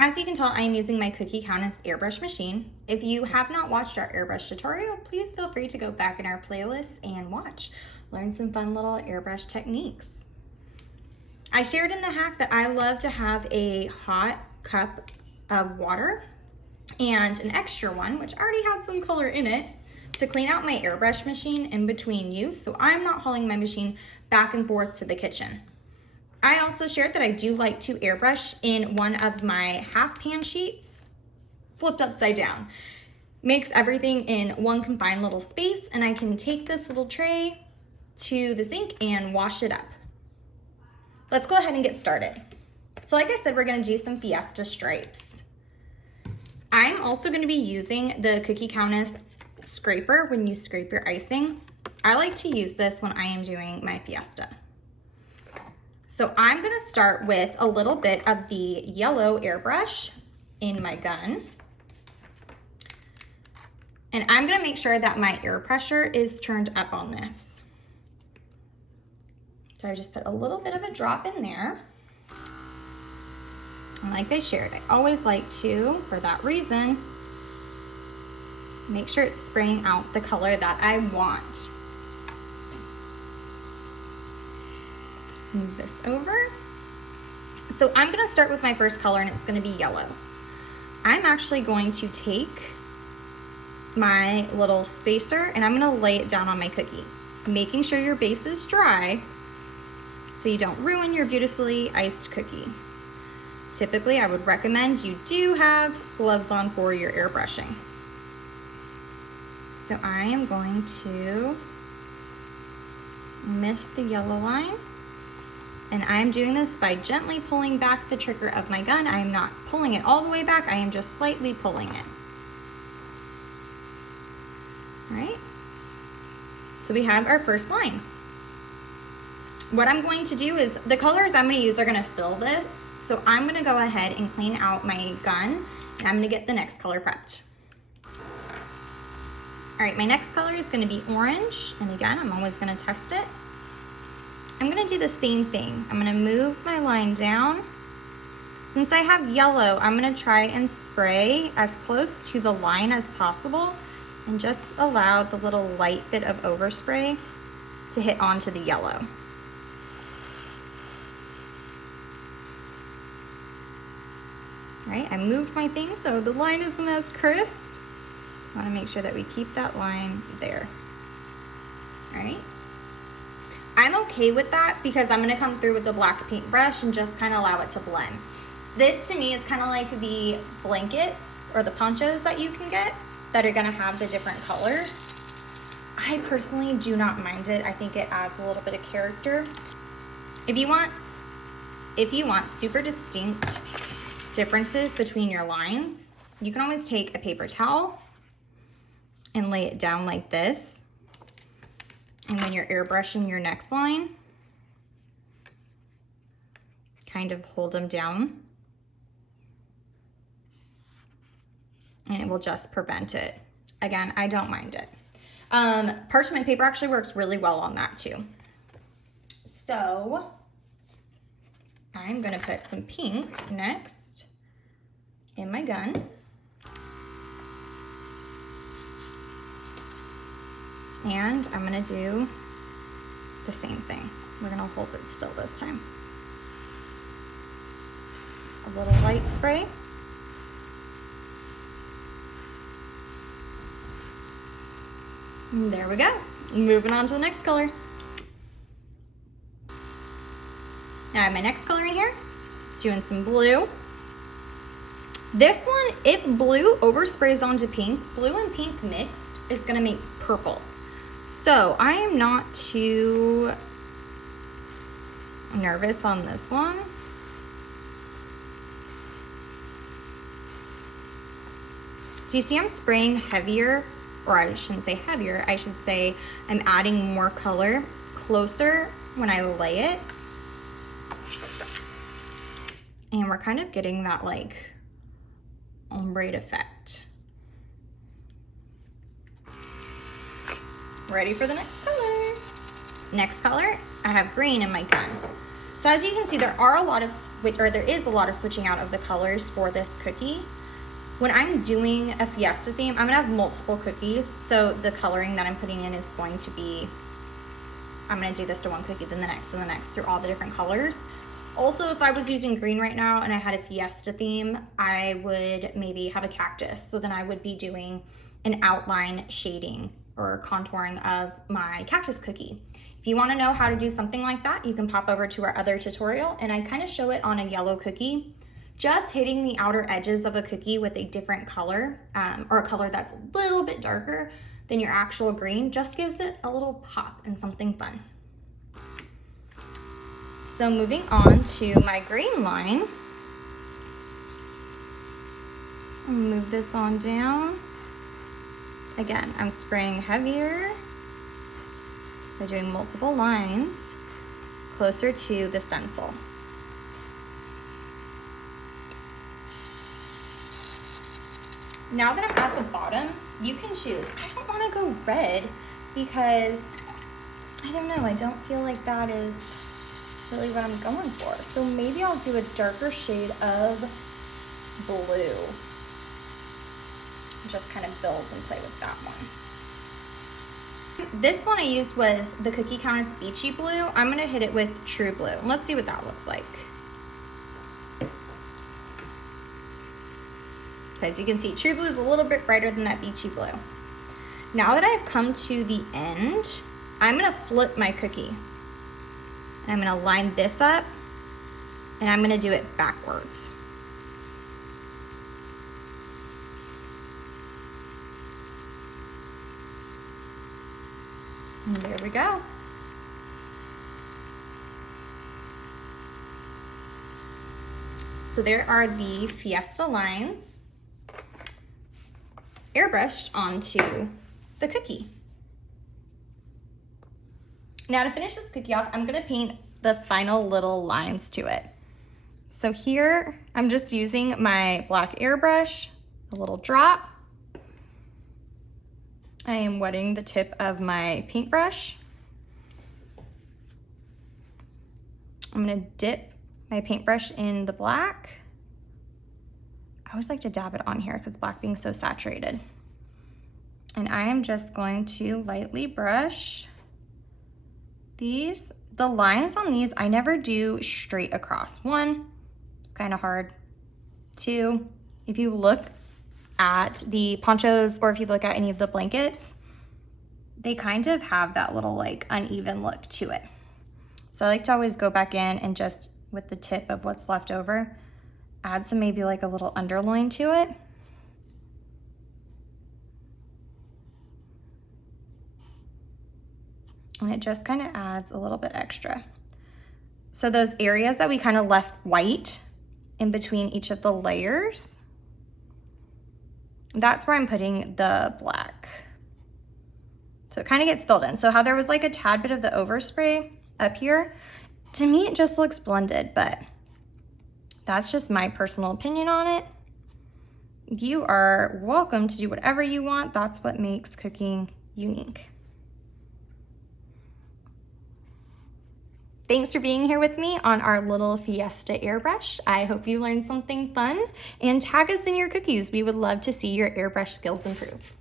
As you can tell, I am using my Cookie Countess airbrush machine. If you have not watched our airbrush tutorial, please feel free to go back in our playlist and watch. Learn some fun little airbrush techniques. I shared in the hack that I love to have a hot cup of water and an extra one, which already has some color in it, to clean out my airbrush machine in between use, so I'm not hauling my machine back and forth to the kitchen. I also shared that I do like to airbrush in one of my half pan sheets, flipped upside down. Makes everything in one confined little space, and I can take this little tray to the sink and wash it up. Let's go ahead and get started. So like I said, we're gonna do some Fiesta stripes. I'm also gonna be using the Cookie Countess scraper when you scrape your icing. I like to use this when I am doing my Fiesta. So I'm gonna start with a little bit of the yellow airbrush in my gun. And I'm gonna make sure that my air pressure is turned up on this. So I just put a little bit of a drop in there. And like I shared, I always like to, for that reason, make sure it's spraying out the color that I want. Move this over. So I'm gonna start with my first color, and it's gonna be yellow. I'm actually going to take my little spacer and I'm gonna lay it down on my cookie, making sure your base is dry so you don't ruin your beautifully iced cookie. Typically, I would recommend you do have gloves on for your airbrushing. So I am going to mist the yellow line, and I'm doing this by gently pulling back the trigger of my gun. I am not pulling it all the way back, I am just slightly pulling it. All right, so we have our first line. What I'm going to do is, the colors I'm gonna use are gonna fill this, so I'm gonna go ahead and clean out my gun, and I'm gonna get the next color prepped. All right, my next color is gonna be orange, and again, I'm always gonna test it. I'm gonna do the same thing. I'm gonna move my line down. Since I have yellow, I'm gonna try and spray as close to the line as possible and just allow the little light bit of overspray to hit onto the yellow. All right, I moved my thing so the line isn't as crisp. I wanna make sure that we keep that line there. All right. I'm okay with that because I'm gonna come through with the black paintbrush and just kind of allow it to blend. This to me is kind of like the blankets or the ponchos that you can get that are gonna have the different colors. I personally do not mind it. I think it adds a little bit of character. If you want super distinct differences between your lines, you can always take a paper towel and lay it down like this. And when you're airbrushing your next line, kind of hold them down. And it will just prevent it. Again, I don't mind it. Parchment paper actually works really well on that too. So I'm gonna put some pink next in my gun. And I'm gonna do the same thing. We're gonna hold it still this time. A little light spray. And there we go. Moving on to the next color. Now I have my next color in here. Doing some blue. This one, if blue oversprays onto pink, blue and pink mixed is gonna make purple. So I am not too nervous on this one. So you see I'm spraying heavier, or I shouldn't say heavier, I should say I'm adding more color closer when I lay it. And we're kind of getting that like ombre effect. Ready for the next color. Next color, I have green in my gun. So as you can see, there are a lot of or there is a lot of switching out of the colors for this cookie. When I'm doing a Fiesta theme, I'm gonna have multiple cookies, so the coloring that I'm putting in is going to be, I'm gonna do this to one cookie, then the next, and the next, through all the different colors. Also, if I was using green right now and I had a Fiesta theme, I would maybe have a cactus. So then I would be doing an outline shading or contouring of my cactus cookie. If you wanna know how to do something like that, you can pop over to our other tutorial, and I kind of show it on a yellow cookie. Just hitting the outer edges of a cookie with a different color, or a color that's a little bit darker than your actual green, just gives it a little pop and something fun. So moving on to my green line, I'll move this on down. Again, I'm spraying heavier by doing multiple lines closer to the stencil. Now that I'm at the bottom, you can choose. I don't want to go red because, I don't know, I don't feel like that is really what I'm going for. So maybe I'll do a darker shade of blue. Just kind of build and play with that one. This one I used was the Cookie Countess Beachy Blue. I'm gonna hit it with True Blue. Let's see what that looks like. As you can see, True Blue is a little bit brighter than that Beachy Blue. Now that I've come to the end, I'm gonna flip my cookie. And I'm gonna line this up, and I'm gonna do it backwards. And there we go. So there are the Fiesta lines airbrushed onto the cookie. Now to finish this cookie off, I'm gonna paint the final little lines to it. So here, I'm just using my black airbrush, a little drop. I am wetting the tip of my paintbrush. I'm gonna dip my paintbrush in the black. I always like to dab it on here because black being so saturated. And I am just going to lightly brush these. The lines on these, I never do straight across. One, it's kind of hard. Two, if you look at the ponchos or if you look at any of the blankets, they kind of have that little like uneven look to it. So I like to always go back in and just with the tip of what's left over, add some maybe like a little underline to it. And it just kind of adds a little bit extra. So those areas that we kind of left white in between each of the layers, that's where I'm putting the black. So it kind of gets filled in. So how there was like a tad bit of the overspray up here, to me it just looks blended, but that's just my personal opinion on it. You are welcome to do whatever you want. That's what makes cooking unique. Thanks for being here with me on our little Fiesta airbrush. I hope you learned something fun, and tag us in your cookies. We would love to see your airbrush skills improve.